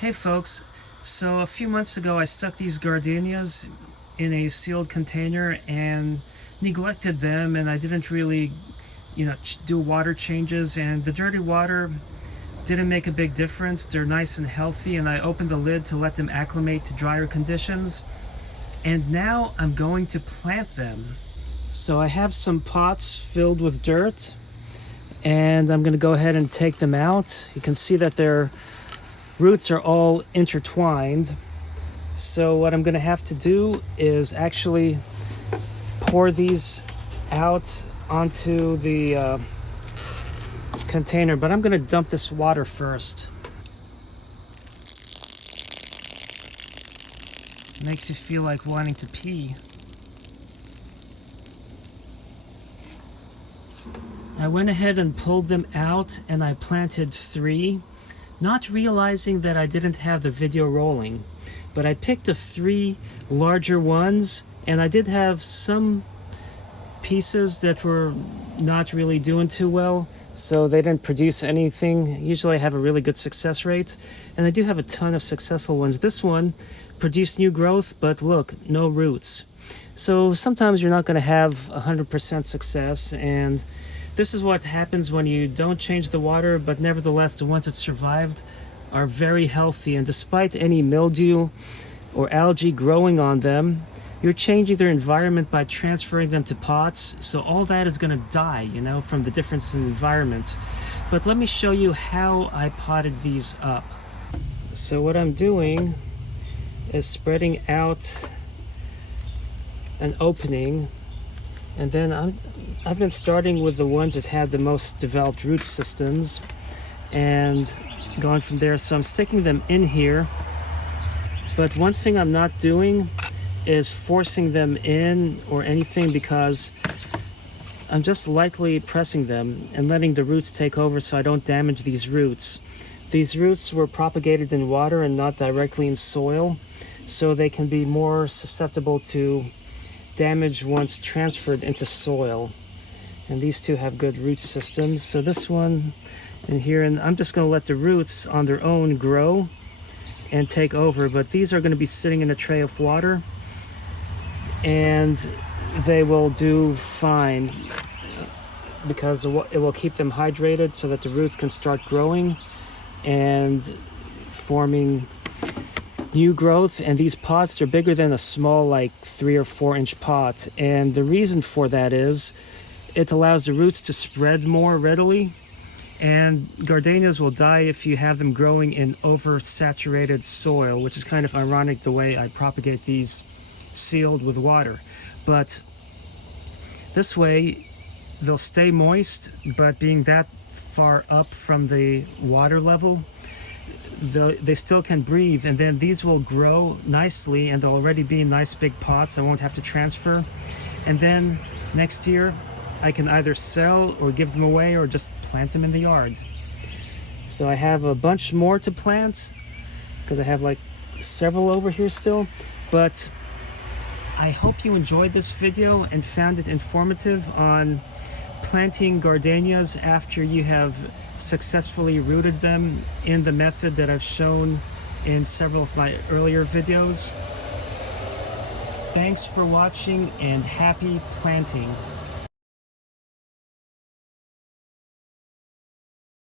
Hey folks, so a few months ago I stuck these gardenias in a sealed container and neglected them, and I didn't really, do water changes, and the dirty water didn't make a big difference. They're nice and healthy, and I opened the lid to let them acclimate to drier conditions, and now I'm going to plant them. So I have some pots filled with dirt, and I'm going to go ahead and take them out. You can see that their roots are all intertwined. So what I'm going to have to do is actually pour these out onto the container, but I'm going to dump this water first. Makes you feel like wanting to pee. I went ahead and pulled them out, and I planted 3, not realizing that I didn't have the video rolling. But I picked the 3 larger ones, and I did have some pieces that were not really doing too well, so they didn't produce anything. Usually I have a really good success rate, and I do have a ton of successful ones. This one produced new growth, but look, no roots. So sometimes you're not going to have 100% success, and this is what happens when you don't change the water, but nevertheless the ones that survived are very healthy, and despite any mildew or algae growing on them, you're changing their environment by transferring them to pots, so all that is going to die, from the difference in environment. But let me show you how I potted these up. So what I'm doing is spreading out an opening, and then I've been starting with the ones that had the most developed root systems and going from there. So I'm sticking them in here, but one thing I'm not doing is forcing them in or anything, because I'm just lightly pressing them and letting the roots take over so I don't damage these roots. These roots were propagated in water and not directly in soil, so they can be more susceptible to damage once transferred into soil. And these 2 have good root systems. So this one in here, and I'm just going to let the roots on their own grow and take over, but these are going to be sitting in a tray of water, and they will do fine because it will keep them hydrated so that the roots can start growing and forming new growth. And these pots are bigger than a small, like 3 or 4 inch pot, and the reason for that is it allows the roots to spread more readily, and gardenias will die if you have them growing in oversaturated soil, which is kind of ironic the way I propagate these sealed with water. But this way they'll stay moist, but being that far up from the water level, they still can breathe, and then these will grow nicely, and they'll already be in nice big pots. I won't have to transfer, and then next year I can either sell or give them away or just plant them in the yard. So I have a bunch more to plant because I have like several over here still, but I hope you enjoyed this video and found it informative on planting gardenias after you have successfully rooted them in the method that I've shown in several of my earlier videos. Thanks for watching, and happy planting.